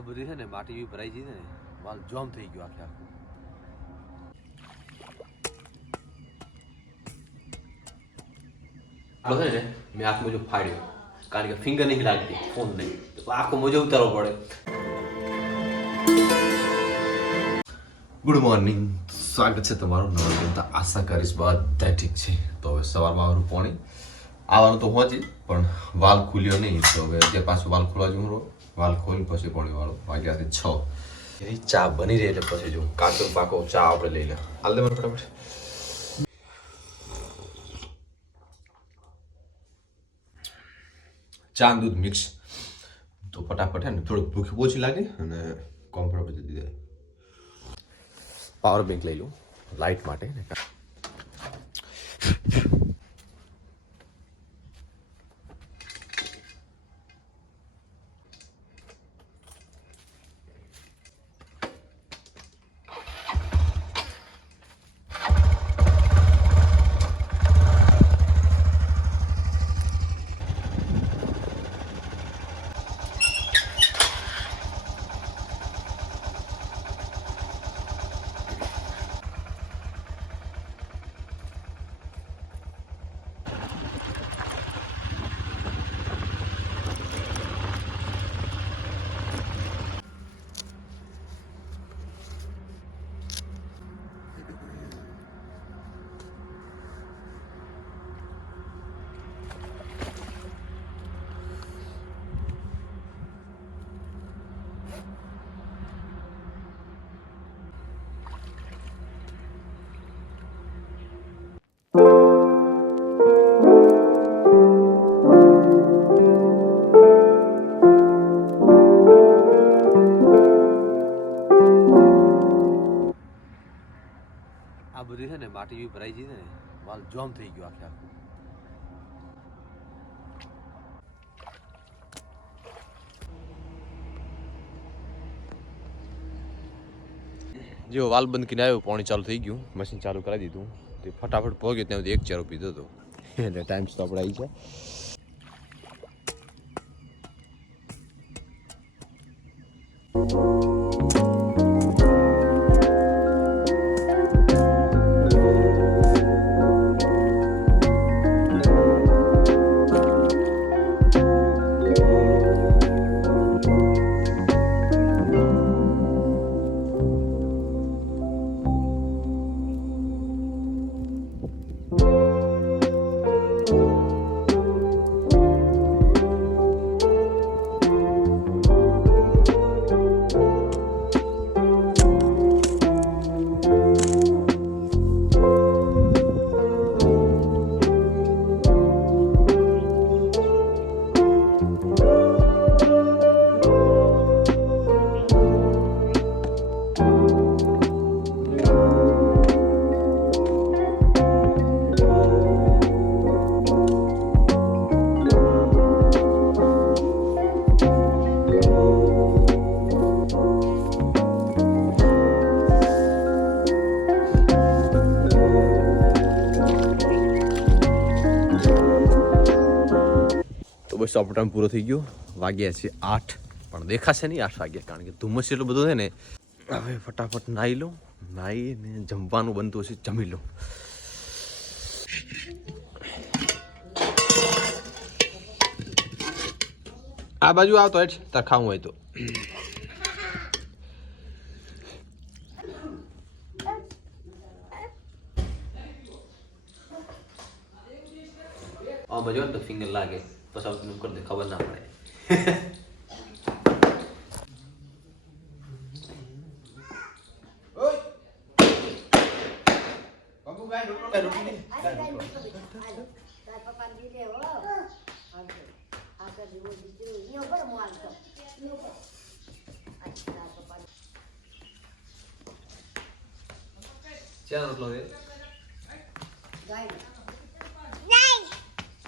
આ બધી છે ને માટી એવી ભરાઈ ગઈ છે ને વાલ જોમ થઈ ગયો આખે આખું. છે ને મેં આખો મોજો ફાડ્યો કારણ કે ફિંગર નહીં લાગતી ફોન નહીં તો આખો મોજો ઉતારવો પડે. ગુડ મોર્નિંગ, સ્વાગત છે તમારું નવા વિડીયોમાં. આશા કરીશ બધા ઠીક છે. તો હવે સવારમાં આવવાનું પાણી આવવાનું તો પહોંચી પણ વાલ ખુલ્યો નહીં તો હવે અત્યારે પાછું વાલ ખોલવા જવું વાલ ખોલી પછી પાણી વાળો વાગ્યાથી 6 એ ચા બની રહી એટલે પછી જો કાચો પાકો ચા આપણે લઈ લે હાલ દે મને ફટાફટ. ચા દૂધ મિક્સ તો ફટાફટ હે ને થોડુંક ભૂખ ઓછી લાગે અને કોમ્ફર્ટેબલ દીધી જાય. પાવર બેંક લઈ લઉં લાઇટ માટે ને. આ બધી છે ને માટી એવી ભરાઈ ગઈ છે ને વાલ જોમ થઈ ગયો આખે આખું. જો વાલ બંધ કરીને આવ્યો પાણી ચાલુ થઈ ગયું મશીન ચાલુ કરાવી દીધું તે ફટાફટ પહોંચ્યો ત્યાં સુધી 1 ચેરો પીધો હતો એટલે ટાઈમ તો આપણે આવી જાય. બસ આપણો ટાઈમ પૂરો થઈ ગયો. વાગ્યા છે 8 પણ દેખાશે નહીં 8 વાગ્યા કારણ કે ધુમ્મસ એટલું બધું છે ને. હવે ફટાફટ નાહી લો, નાહીને જમવાનું બનતું હશે જમી લો. આ બાજુ આવતો હેઠ તાર ખાવું હોય તો. મજો તો ફિંગર લાગે પછી આપણે કરી દે ખબર ના પડે. ક્યાં રોટલો છે?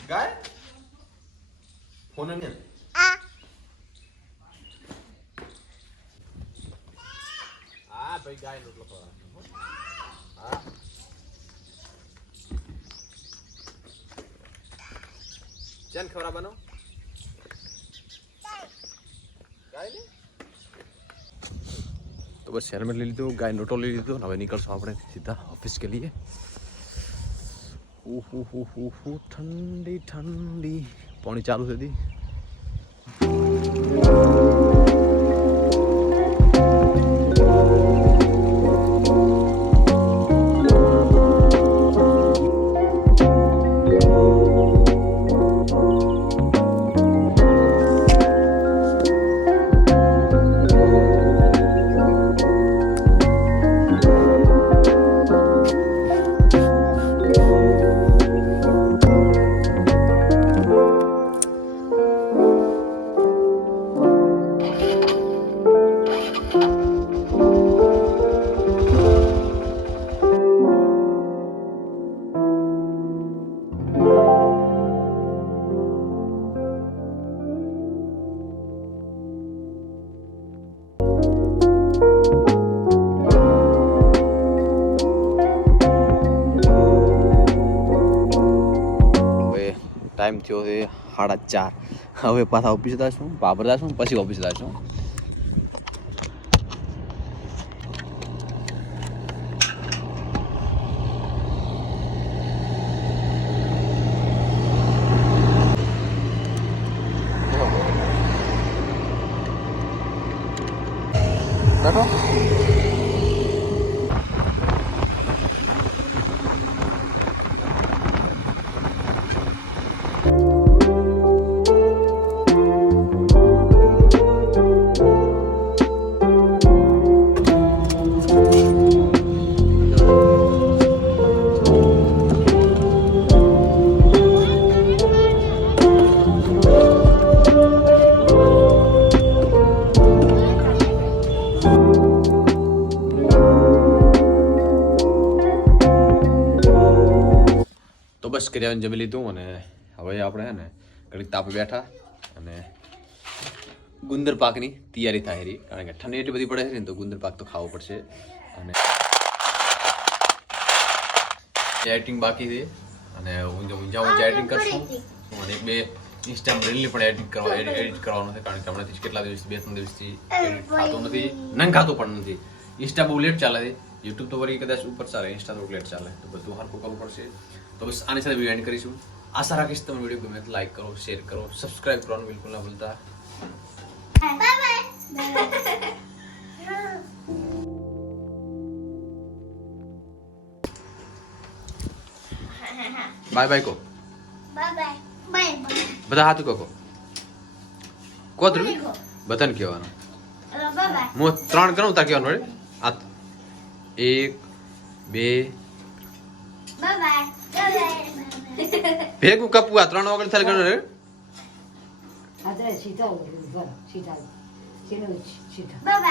ગાય ફોન ને આ ભાઈ ગાય રોટલો ખવડાવવાનો. હા ચેન ખવડાવવાનો ગાય ને तो बस हेलमेट ले लीधो, गाय नोटो ले लीधो, હવે નીકળશું આપણે સીધા ઓફિસ કે लिए। ओहो ठंडी ठंडी पानी चालू है दी। टाइम थयो है 4:30। હવે પાછા ઓફિસ જશું, બાબર જશું, પછી ઓફિસ જશું। બેઠો બસ કર્યા જમી લીધું અને હવે આપણે હે ને ઘડીક તાપે બેઠા અને ગુંદર પાકની તૈયારી થાય રહી, કારણ કે ઠંડી એટલી બધી પડે છે ને તો ગુંદર પાક તો ખાવો પડશે। અને એડિટિંગ બાકી છે અને ઊંઝા એડિટિંગ કરશું અને એક બે ઇન્સ્ટામાં રીલની પણ એડિટ કરવાનું છે, કારણ કે હમણાંથી કેટલા દિવસથી 2-3 દિવસથી એડિટ ખાતું નથી, નંગ ખાતું પણ નથી। ઇન્સ્ટા બહુ લેટ ચાલે છે, યુટ્યુબ તો વળી કદાચ ઉપર ચાલે, ઇન્સ્ટા તો લેટ ચાલે, તો બધું હરખું કરવું પડશે। तो बस आने से वीडियो एंड करीશું। आशा राखीश તમે વિડિયો ગમે તો લાઈક કરો, શેર કરો, સબસ્ક્રાઇબ કરવાનું બિલકુલ ના ભૂલતા। બાય બાય કો, બાય બાય બાય બધા હાથ કો ધ્રુવી બધાને કહેવાનું, બાય હું 3 કરું તાર કહેવાનું રેડી। હાથ 1 2 બાય ભેગું કપવું, આ 3 વગર થાય કરવાનું રે। Atrás, સીધા સીધા સીધા બાય